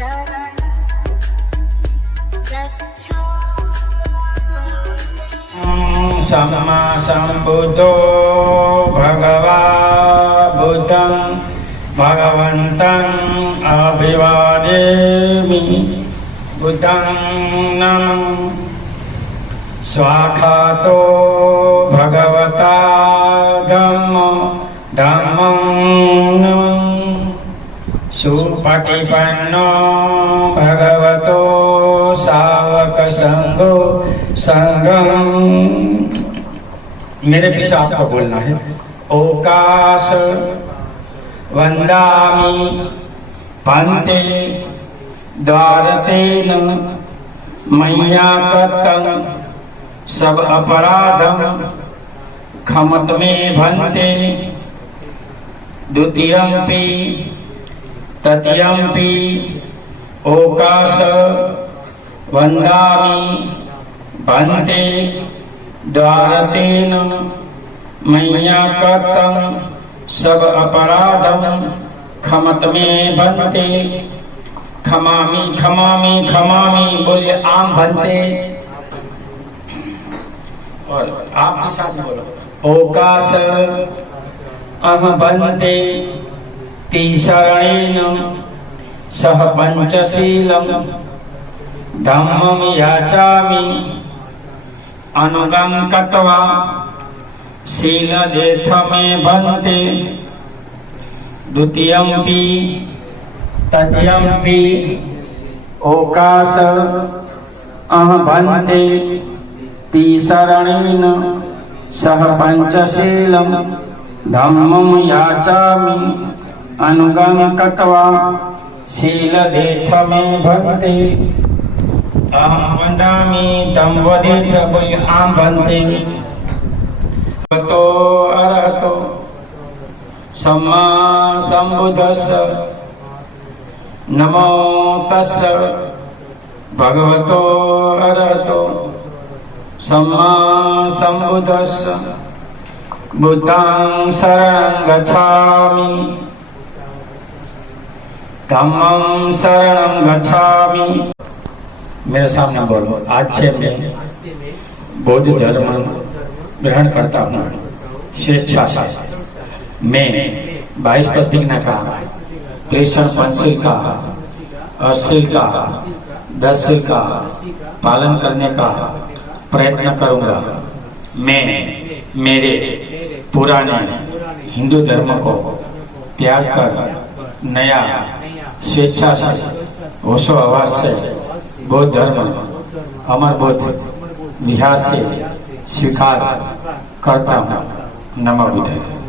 शरणं गच्छामि सम्मा सम्बुद्धो भगवा बुद्धं भगवन्तम् अभिवादेमि स्वाखातो भगवता सुपटिपन्नो भगवतो सावकसङ्गो सङ्गम् मेरे पीछे आपको बोलना है। ओकाश वंदामि पंते द्वारतेन मैया कतम सब अपराधम खमत में भंते द्वितीयम्पि तृतीयम्पि ओकाश वंदामि भन्ते द्वारतेन मैया कतम सब अपराधम खमत में बनते खमामी खमामी खमामी बोलिए आम बनते और आप के साथ बोलो। ओकाश अह बनते तीसरणेन सह पंचशीलम धम्मम याचामि अनुगं कत्वा शीलदेथ मे भन्ते द्वितीयम्पि तृतीयम्पि ओकाश अह भन्ते। तीसरणेन सह पञ्चशीलं धम्मं याचामि। अनुगं कत्वा शीलदेथ मे भन्ते अहं वदामि, तं वदेथ बोलिए आम बनते तो अरहतो। सम्मा सम्बुद्धस्स नमो तस्स। भगवतो अरहतो। सम्मा सम्बुद्धस्स बुद्धं शरणं गच्छामि। धम्मं शरणं गच्छामि। मेरे सामने बोलो आज से मैं बौद्ध धर्म ग्रहण करता हूँ। स्वेच्छा से। मैं बाईस प्रतिज्ञा का प्रेषण पंचशील का अशील का दसशील का पालन करने का प्रयत्न करूँगा। मैं, मेरे पुराने हिंदू धर्म को त्याग कर नया स्वेच्छा से होशो आवाज़ से, बौद्ध धर्म, अमर बौद्ध विहार से स्वीकार करता हूँ। नमः बुद्धाय